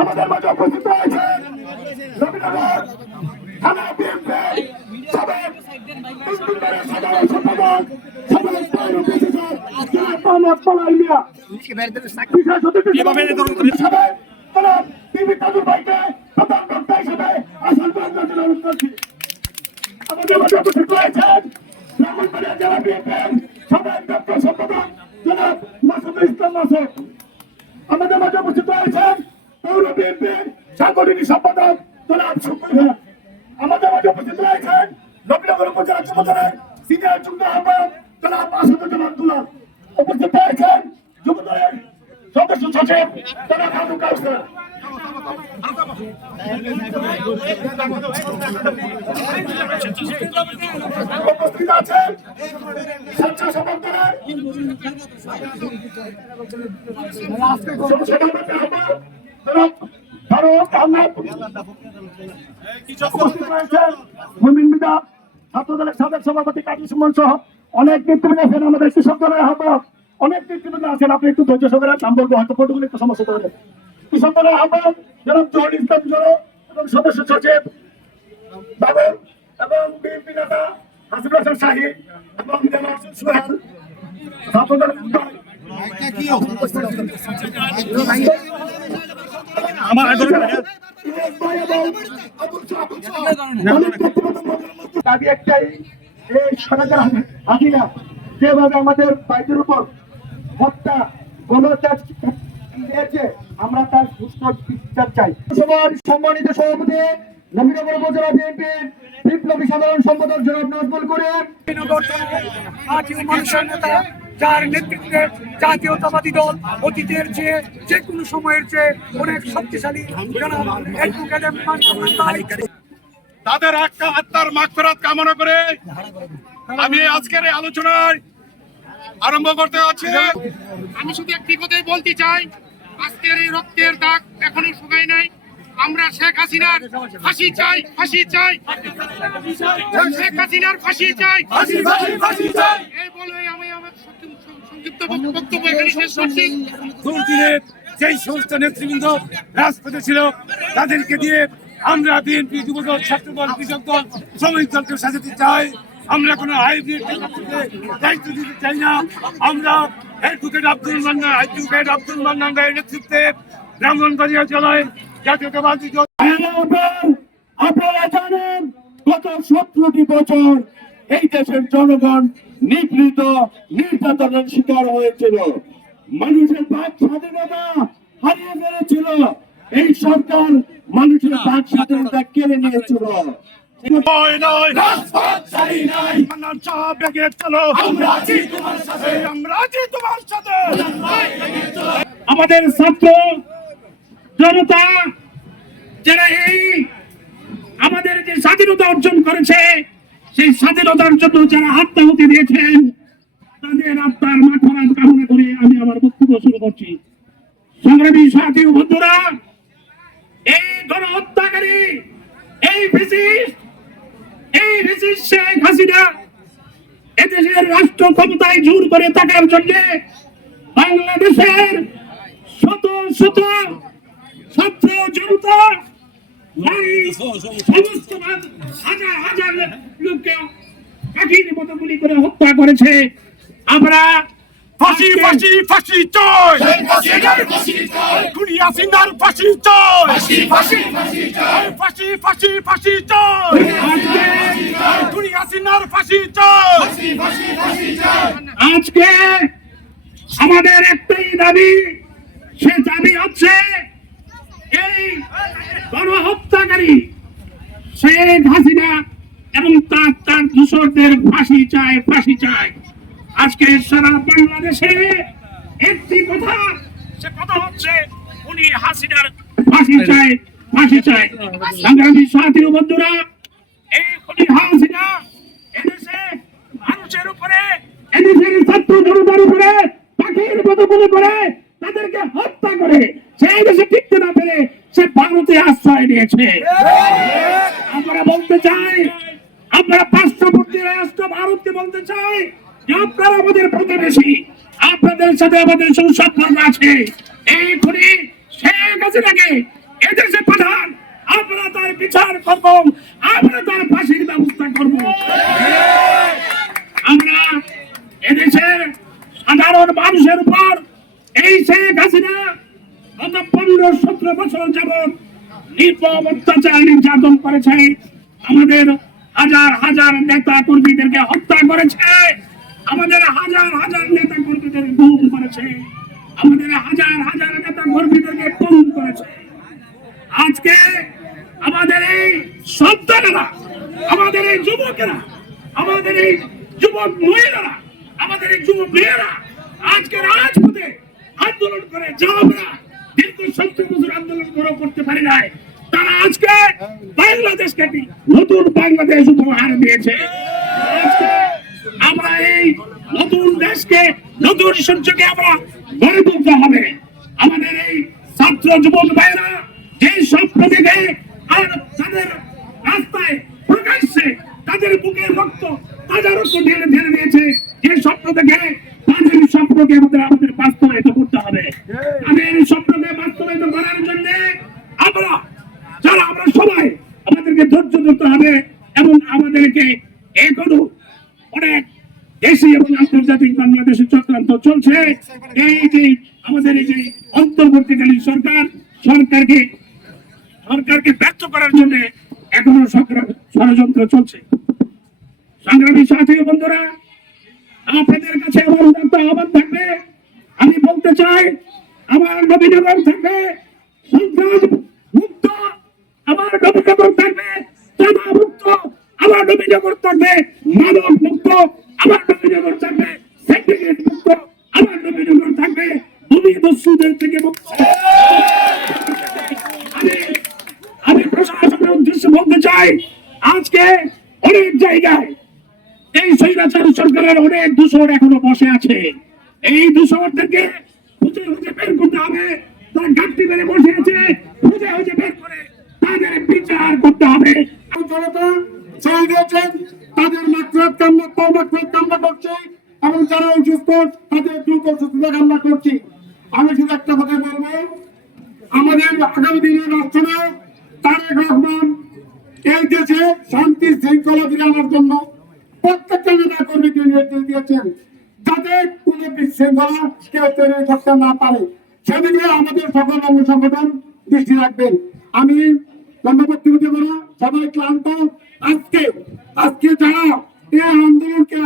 আমাদের মাঝে উপস্থিত রয়েছে রবীন্দ্রনাথ থানা বিএনপির সাবেক সাধারণ সম্পাদক আমাদের মাঝে উপস্থিত রয়েছেন ব্রাহ্মণবাড়িয়া জেলা বিএনপির সাবেক দপ্তর সম্পাদক জনাব মাসুদ ইসলাম মাসুদ। আমাদের মাঝে উপস্থিত রয়েছেন পৌর বিএনপির সাংগঠনিক সম্পাদক জনাব শুক্র। আমাদের মাঝে উপস্থিত রয়েছেন নবীনগর উপজেলা যুবদলের সিনিয়র যুগ্ম আহ্বায়ক জনাব আসাদুজ্জামান দুলাল। উপস্থিত রয়েছেন যুবদলের সদস্য সচিব জনাব আবু কাউসার। উপস্থিত আছেন স্বেচ্ছাসেবক দলের ছাত্রদলের সাবেক সভাপতি কাজী সুমন সহ অনেক নেতৃবৃন্দ আছেন। আমাদের কৃষক দলের আহ্বায়ক অনেক নেতৃবৃন্দ আছেন। আপনি একটু ধৈর্য সহকারে নাম বলবো, হয়তো ফটোগুলো একটু সমস্যা করে। কৃষক দলের আহ্বায়ক জনাব জহুর ইসলাম জোড়ো এবং সদস্য সচিব বাবু এবং বিএনপি নেতা হাসিব হাসান শাহী এবং জনাব সোহেল ছাত্রদলের দাবি একটাই, এই সরকার হাসিনা যেভাবে আমাদের বাইরের উপর হত্যা গণহত্যা দিয়েছে, আমরা তার সুস্থ বিচার চাই। সবার সম্মানিত সভাপতি নবীনগর উপজেলা বিএনপির বিপ্লবী সাধারণ সম্পাদক জনাব নাজমুল করিম, যার নেতৃত্বে জাতীয়তাবাদী দল অতীতের চেয়ে যে কোনো সময়ের চেয়ে অনেক শক্তিশালী, তাদের আত্মার মাগফিরাত কামনা করে আমি আজকের এই আলোচনায় আরম্ভ করতে যাচ্ছি। আমি শুধু একটি কথাই বলতে চাই, আজকের এই রক্তের দাগ এখনো শুকায় নাই। আমরা শেখ হাসিনার ফাঁসি চাই, ফাঁসি চাই, শেখ হাসিনার ফাঁসি চাই, এই বলে আমি আমার সংক্ষিপ্ত বক্তব্য এখানে শেষ করছি। দুর্দিনের যেই সমস্ত নেতৃবৃন্দ রাজপথে ছিল তাদেরকে দিয়ে আমরা বিএনপি, যুবদল, ছাত্রদল, কৃষক দল, শ্রমিক দলকে সাজাতে চাই। আমরা কোনো হাইব্রিড দায়িত্ব দিতে চাই না। আমরা অ্যাডভোকেট আব্দুল মান্নান রায়ের নেতৃত্বে ব্রাহ্মণবাড়িয়া জেলায় জাতীয়তাবাদী দল। আপনারা জানেন গত 17টি বছর এই দেশের জনগণ নিপীড়িত, নির্যাতনের শিকার হয়েছিল, মানুষের বাক স্বাধীনতা হারিয়ে ফেলেছিল। এই সরকার মানুষের বাক স্বাধীনতা কেড়ে নিয়েছিল। চলো আমরা আছি তোমার সাথে। আমাদের ছাত্র জনতা যারা এই আমাদের যে স্বাধীনতা অর্জন করেছে, সেই স্বাধীনতার জন্য যারা আত্মাহুতি দিয়েছেন, তাদের আত্মার মাগফিরাত কামনা করে আমি আমার বক্তব্য শুরু করছি। সংগ্রামী সাথী ও বন্ধুরা, এই গণহত্যাকারী, এই ফ্যাসিস্ট শেখ হাসিনা এদেশের রাষ্ট্র ক্ষমতায় জোর করে থাকার জন্য বাংলাদেশের শত শত ছাত্র জনতা, নারী, সমস্ত হাজার হাজার লোককে কাঠির মতো গুলি করে হত্যা করেছে। আমরা ফাঁসি ফাঁসি ফাঁসি চাই, খুনি হাসিনার ফাঁসি চাই, ফাঁসি ফাঁসি ফাঁসি চাই, খুনি হাসিনার ফাঁসি চাই। আজকে আমাদের একটাই দাবি, সে দাবি হচ্ছে এই গণহত্যাকারী শেখ হাসিনা এবং তার দূষরদের ফাঁসি চায়, ফাঁসি চায়। আজকে সারা বাংলাদেশে একটি কথা, সে কথা হচ্ছে উনি হাসিনার ফাঁসি চায়, ফাঁসি চায়। সংগ্রামী সাথী ও বন্ধুরা, এই খুনি হাসিনা এদেশে মানুষের উপরে, এদেশের ছাত্র জনতার উপরে পাখির মতো গুলি করে তাদেরকে হত্যা করে সেই দেশে টিকতে না পেরে সে ভারতে আশ্রয় নিয়েছে। আমরা বলতে চাই, আমরা পার্শ্ববর্তী রাষ্ট্র ভারতকে বলতে চাই যে আপনারা আমাদের প্রতিবেশী, আপনাদের সাথে আমাদের সুসম্পর্ক আছে। এই খুনি শেখ হাসিনাকে এদেশে পাঠান, আমরা তার বিচার করব, আমরা তার ফাঁসির ব্যবস্থা করব। আমরা এদেশের সাধারণ মানুষের উপর এই শেখ হাসিনা গত 15-17 বছর যাবৎ নির্মম অত্যাচার নির্যাতন করেছে। আমাদের হাজার হাজার নেতা কর্মীদেরকে হত্যা করেছে, আমাদের হাজার হাজার নেতা কর্মীদের গুম করেছে, আমাদের হাজার হাজার নেতা কর্মীদেরকে খুন করেছে। আজকে আমাদের এই সন্তানেরা, আমাদের এই যুবকেরা, আমাদের এই যুবক মহিলারা, আমাদের এই যুবক মেয়েরা আজকে রাজপথে আন্দোলন করে, যা আমরা দীর্ঘ 70 বছর আন্দোলন করতে পারি নাই, তারা আজকে বাংলাদেশকে একটি নতুন বাংলাদেশ উপহার দিয়েছে। আজকে আমরা এই নতুন দেশকে, নতুন সূর্যকে আমরা গড়ে তুলতে হবে। আমাদের এই ছাত্র যুবক ভাইয়েরা যে স্বপ্ন দেখে আর তাদের রাস্তায় প্রকাশ্যে তাদের বুকের রক্ত, তাজা রক্ত ঢেলে ঢেলে দিয়েছে, যে স্বপ্ন দেখে তাদের স্বপ্নকে আমাদের বাস্তবায়িত করতে হবে। তাদের স্বপ্নকে বাস্তবায়িত করার জন্য আমরা সবাই আমাদেরকে ধৈর্য ধরতে হবে এবং আমাদেরকে এখনো অনেক দেশি এবং আন্তর্জাতিক বাংলাদেশে চক্রান্ত চলছে। এই যে আমাদের এই যে অন্তর্বর্তীকালীন সরকারকে ব্যর্থ করার জন্য এখনো ষড়যন্ত্র চলছে। সংগ্রামী সাথী বন্ধুরা, আপনাদের কাছে আমার উদাত্ত আহ্বান থাকবে, আমি বলতে চাই আমার নবীনগর থাকবে সন্ত্রাস মুক্ত, আমার নবীনগর থাকবে চাঁদা মুক্ত, আমার নবীনগর থাকবে মাদক মুক্ত, আমার নবীনগর থাকবে সিন্ডিকেট মুক্ত, আমার নবীনগর থাকবে ভূমি দস্যুদের থেকে মুক্ত। আমি প্রশাসনের উদ্দেশ্যে বলতে চাই, আজকে অনেক জায়গায় এই স্বৈরাচারী সরকারের অনেক দূষর এখনো বসে আছে। এই দূষরদেরকে খুঁজে খুঁজে বের করতে হবে। তারা ঘাটতি মেরে বসে আছে, খুঁজে খুঁজে বের করে তাদের বিচার করতে হবে। জনতা ছেড়ে দিয়েছেন, তাদের মাগফিরাত কামনা করছে এবং যারা অসুস্থ তাদের দ্রুত সুস্থতা কামনা করছি। আমি শুধু একটা কথা বলবো, আমাদের আগামী দিনের রাষ্ট্রনায়ক তারেক রহমান এই দেশে শান্তি শৃঙ্খলা ফিরিয়ে আনার জন্য প্রত্যেকটা নেতা কর্মীকে নির্দেশ দিয়েছেন, যাতে কোন বিশৃঙ্খলা কেউ তৈরি করতে না পারে, সেদিকে আমাদের সকল অঙ্গ সংগঠন দৃষ্টি রাখবেন। আমি সবাই ক্লান্ত। আজকে যারা এই আন্দোলনকে